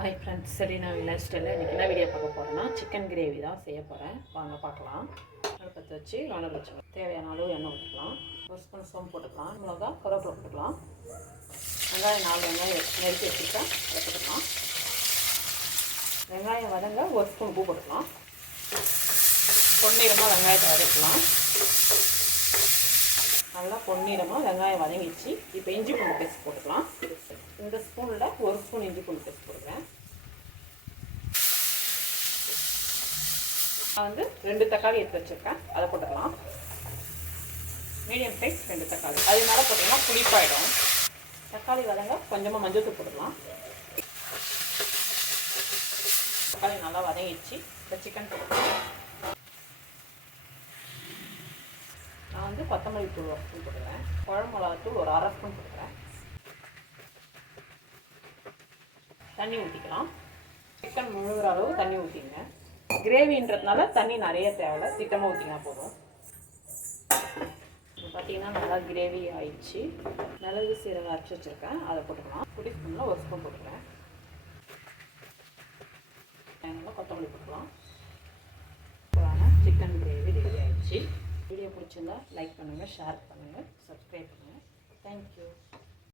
Hi friends, Selena village ஸ்டைலில் இன்றைக்கி என்ன வீடியோ பார்க்க போகிறேன்னா சிக்கன் கிரேவி தான் செய்ய போகிறேன். வாங்க பார்க்கலாம். அடுப்பத்தை வச்சு வானல் வச்சுக்கலாம். தேவையான அளவு எண்ணெய் ஊற்றிக்கலாம். ஒரு ஸ்பூன் சோம்பு போட்டுக்கலாம். மிளகா கருவேப்பிலை போட்டுக்கலாம். வெங்காயம் 4 வெங்காயம் நெருக்கி வச்சுருக்கேன், அதை போட்டுக்கலாம். வெங்காயம் வதங்க ஒரு ஸ்பூன் உப்பு போட்டுக்கலாம். பொன்னிறமாக வெங்காயத்தை வதக்கலாம். நல்லா பொன்னிறமாக வெங்காயம் வதங்கிச்சு. இப்போ இஞ்சி பூண்டு பேஸ்ட் போட்டுக்கலாம். இந்த ஸ்பூனில் ஒரு ஸ்பூன் இஞ்சி பூண்டு பேஸ்ட் போடுறேன். நான் 2 தக்காளி எடுத்து வச்சுருக்கேன், அதை போட்டுக்கலாம். மீடியம் சைஸ் 2 தக்காளி. அது மேலே போட்டிங்கன்னா புளிப்பாயிடும். தக்காளி வதங்க கொஞ்சமாக மஞ்சள் தூள் போட்டுக்கலாம். தக்காளி நல்லா வதங்கிச்சு. இப்போ சிக்கன் போட்டுக்கலாம். நான் கொத்தமல்லி தூள் 1 ஸ்பூன் போட்டுக்கிறேன். குழம்பு மிளகாத்தூள் ஒரு 1/2 ஸ்பூன் போட்டுக்கிறேன். தண்ணி ஊற்றிக்கலாம். சிக்கன் முழுகிற அளவு தண்ணி ஊற்றிங்க. கிரேவின்றதுனால தண்ணி நிறைய தேவை, திட்டமாக ஊற்றினா போதும். இப்போ பார்த்தீங்கன்னா நல்லா கிரேவி ஆயிடுச்சு. மிளகு சீரகம் அரைச்சி வச்சுருக்கேன், அதை போட்டுக்கலாம். குடி ஸ்பூனில் 1 ஸ்பூன் போட்டுக்கிறேன். கொத்தமல்லி போட்டுக்கலாம். சிக்கன் கிரேவி ரெடி ஆயிடுச்சு. வீடியோ பிடிச்சிருந்தா லைக் பண்ணுங்கள், ஷேர் பண்ணுங்கள், சப்ஸ்கிரைப் பண்ணுங்கள். தேங்க்யூ.